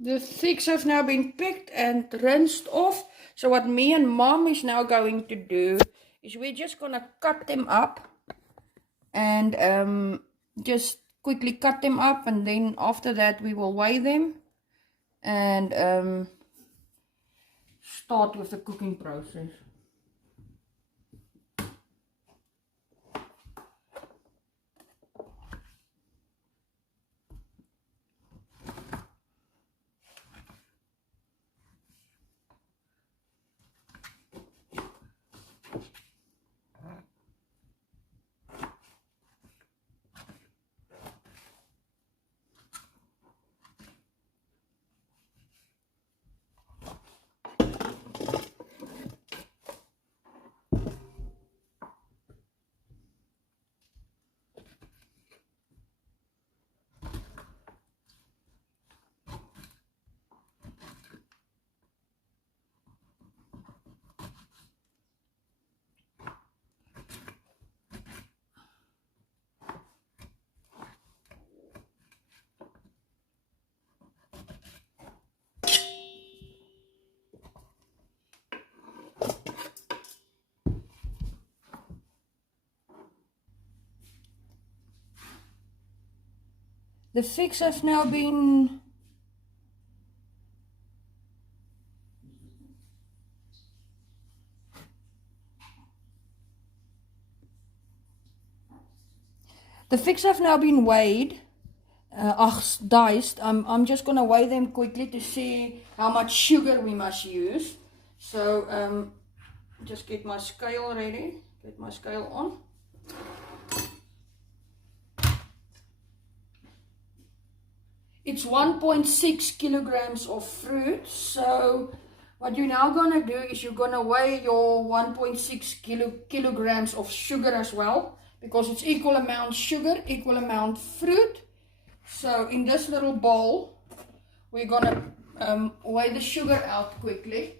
The thicks have now been picked and rinsed off. So what me and Mom is now going to do is we're just gonna cut them up and just quickly cut them up, and then after that we will weigh them and start with the cooking process. The thicks have now been weighed, diced. I'm just gonna weigh them quickly to see how much sugar we must use. So just get my scale ready, get my scale on. It's 1.6 kilograms of fruit. So what you're now gonna do is you're gonna weigh your 1.6 kilograms of sugar as well, because it's equal amount sugar, equal amount fruit. So in this little bowl, we're gonna weigh the sugar out quickly.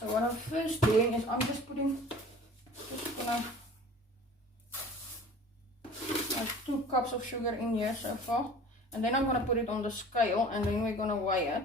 So what I'm first doing is I'm just gonna like 2 cups of sugar in here so far, and then I'm gonna put it on the scale, and then we're gonna weigh it.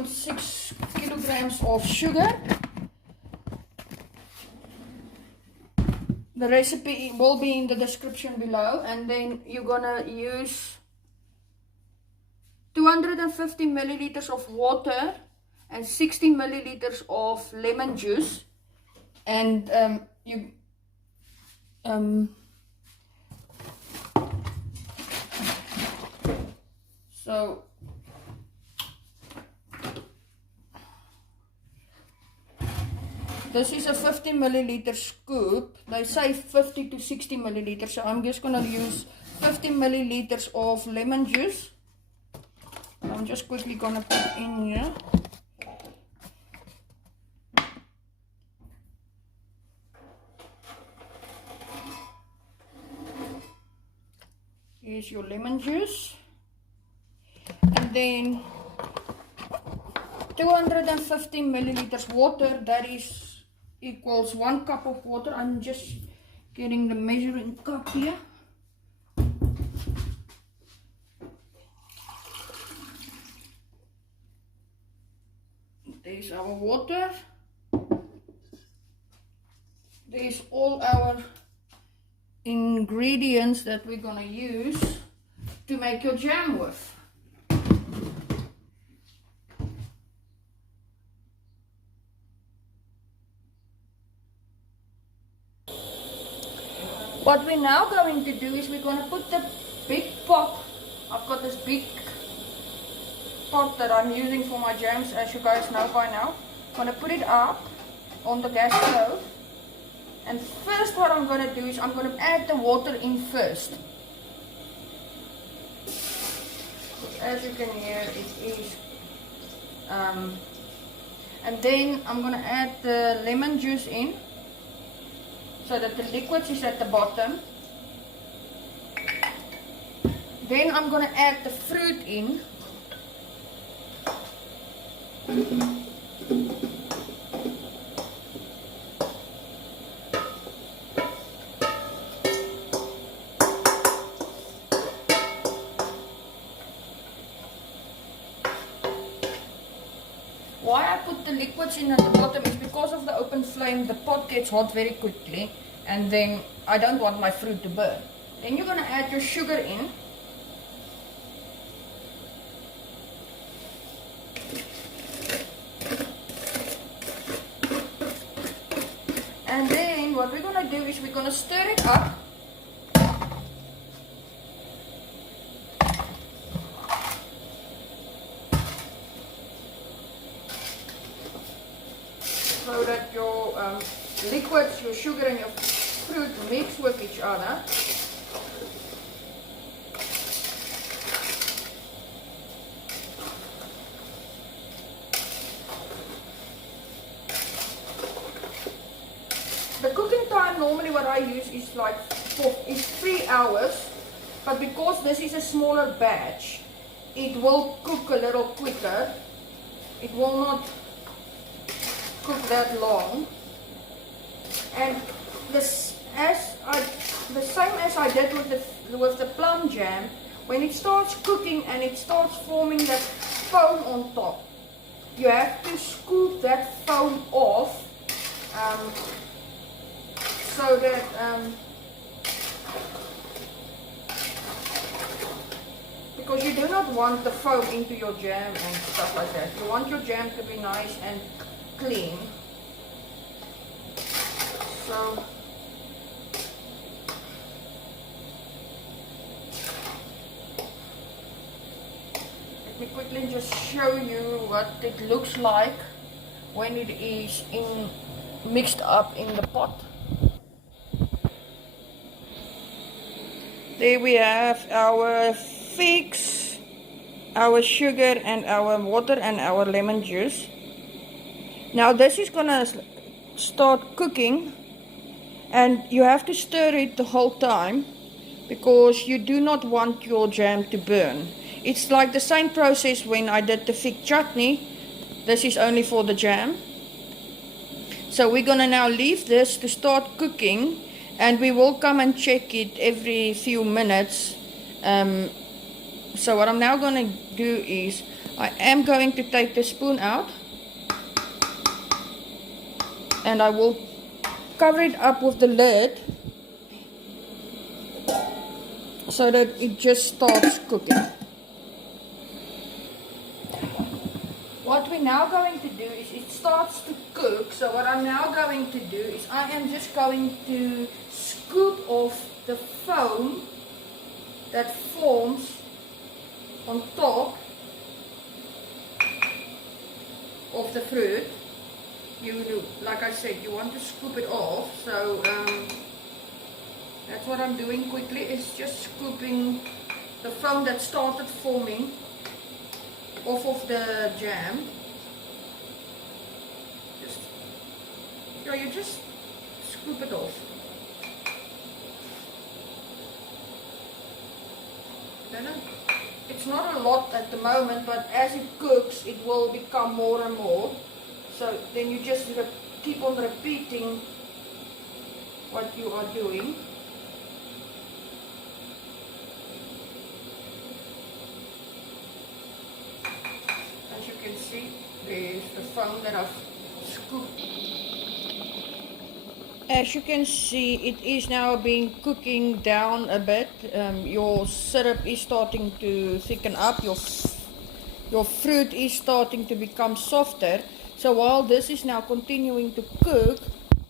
.6 kilograms of sugar. The recipe will be in the description below, and then you're gonna use 250 milliliters of water and 60 milliliters of lemon juice, and so this is a 50 milliliter scoop. They say 50 to 60 milliliters, so I'm just going to use 50 milliliters of lemon juice. I'm just quickly going to put in here. Here's your lemon juice. And then 250 milliliters water, that is equals 1 cup of water. I'm just getting the measuring cup here. There's our water. There's all our ingredients that we're gonna use to make your jam with. What we're now going to do is we're going to put the big pot. I've got this big pot that I'm using for my jams, as you guys know by now. I'm going to put it up on the gas stove. And first what I'm going to do is I'm going to add the water in first. As you can hear, it is and And then I'm going to add the lemon juice in, so that the liquid is at the bottom. Then I'm going to add the fruit in. Why I put the liquids in at the bottom is because of the open flame. The pot gets hot very quickly, and then I don't want my fruit to burn. Then you're going to add your sugar in. And then what we're going to do is we're going to stir it up. So that your liquids, your sugar and your fruit mix with each other. The cooking time normally what I use is like 3 hours, but because this is a smaller batch, it will cook a little quicker. It will not cook that long. And the same as I did with the plum jam, when it starts cooking and it starts forming that foam on top, you have to scoop that foam off. So that because you do not want the foam into your jam and stuff like that. You want your jam to be nice and clean. So let me quickly just show you what it looks like when it is mixed up in the pot. There we have our figs, our sugar and our water and our lemon juice. Now this is gonna start cooking, and you have to stir it the whole time because you do not want your jam to burn. It's like the same process when I did the fig chutney. This is only for the jam. So we're gonna now leave this to start cooking, and we will come and check it every few minutes. So what I'm now going to do is I am going to take the spoon out, and I will cover it up with the lid so that it just starts cooking. What we're now going to do is it starts to cook. So what I'm now going to do is I am just going to scoop off the foam that forms on top of the fruit. Like I said, you want to scoop it off. So that's what I'm doing quickly, is just scooping the foam that started forming off of the jam. You just scoop it off. It's not a lot at the moment, but as it cooks it will become more and more. So then you just keep on repeating what you are doing. As you can see, there's the foam that I've scooped. As you can see, it is now being cooking down a bit. Your syrup is starting to thicken up. Your fruit is starting to become softer. So while this is now continuing to cook,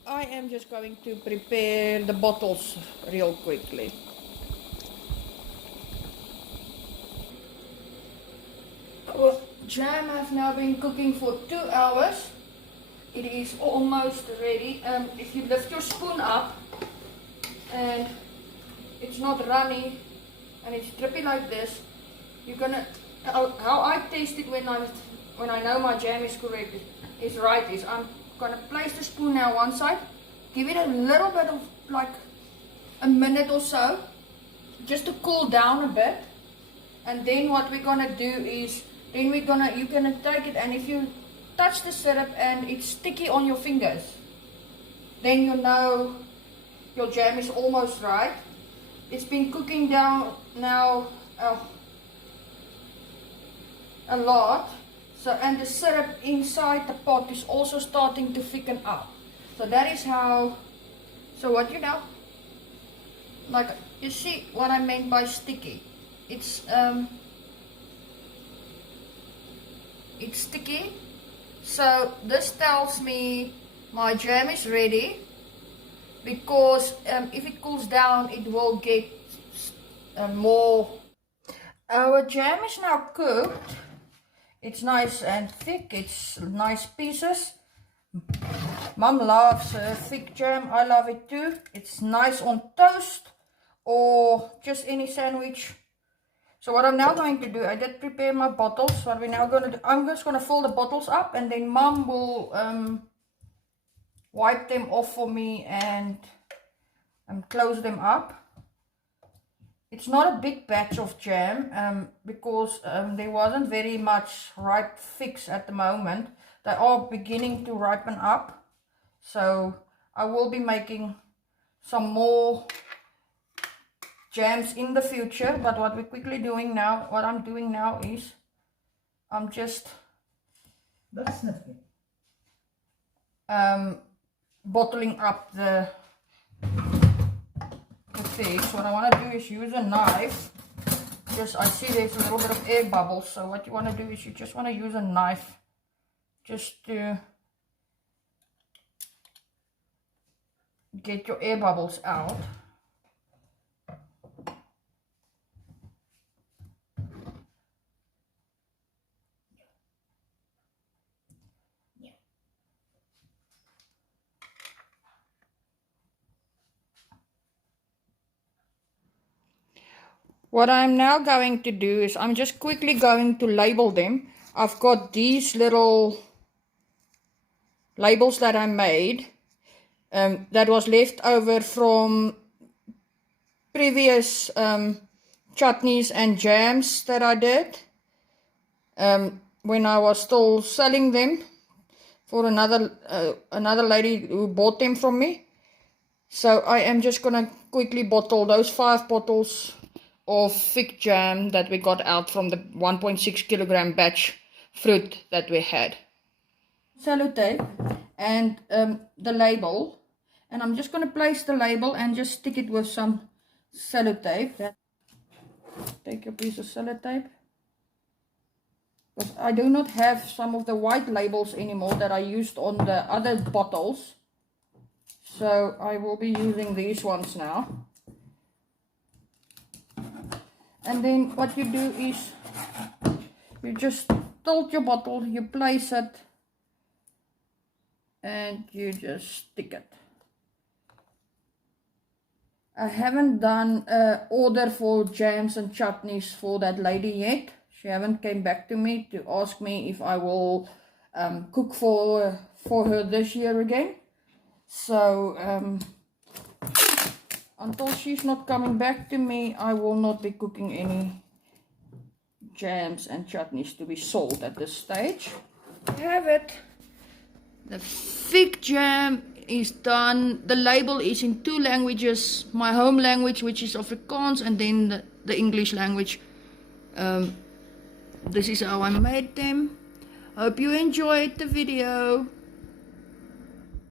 I am just going to prepare the bottles real quickly. Our jam has now been cooking for 2 hours. It is almost ready. If you lift your spoon up and it's not runny and it's drippy like this, you're gonna, how I taste it when when I know my jam is correct, is right, is I'm gonna place the spoon now one side, give it a little bit of like a minute or so, just to cool down a bit. And then what we're gonna do is, then you're gonna take it, and if you touch the syrup and it's sticky on your fingers, then you know your jam is almost right. It's been cooking down now a lot, so, and the syrup inside the pot is also starting to thicken up. So that is how, so what you know, like you see what I meant by sticky. It's sticky, so this tells me my jam is ready, because if it cools down it will get more. Our jam is now cooked. It's nice and thick, it's nice pieces. Mum loves thick jam, I love it too. It's nice on toast or just any sandwich. So what I'm now going to do, I did prepare my bottles. What we're now going to do, I'm just going to fill the bottles up, and then Mum will wipe them off for me and close them up. It's not a big batch of jam because there wasn't very much ripe figs at the moment. They are beginning to ripen up. So I will be making some more jams in the future, but what we're quickly doing now, what I'm doing now is I'm just bottling up the figs. What I want to do is use a knife. Just, I see there's a little bit of air bubbles, so what you want to do is you just want to use a knife just to get your air bubbles out. What I'm now going to do is I'm just quickly going to label them. I've got these little labels that I made that was left over from previous chutneys and jams that I did when I was still selling them for another lady who bought them from me. So I am just gonna quickly bottle those 5 bottles of fig jam that we got out from the 1.6 kilogram batch fruit that we had. Sellotape and the label, and I'm just going to place the label and just stick it with some sellotape. Take a piece of sellotape, because I do not have some of the white labels anymore that I used on the other bottles, so I will be using these ones now. And then what you do is you just tilt your bottle, you place it, and you just stick it. I haven't done an order for jams and chutneys for that lady yet. She haven't came back to me to ask me if I will cook for her this year again. So until she's not coming back to me, I will not be cooking any jams and chutneys to be sold at this stage. Have it. The fig jam is done. The label is in 2 languages. My home language, which is Afrikaans, and then the English language. This is how I made them. Hope you enjoyed the video.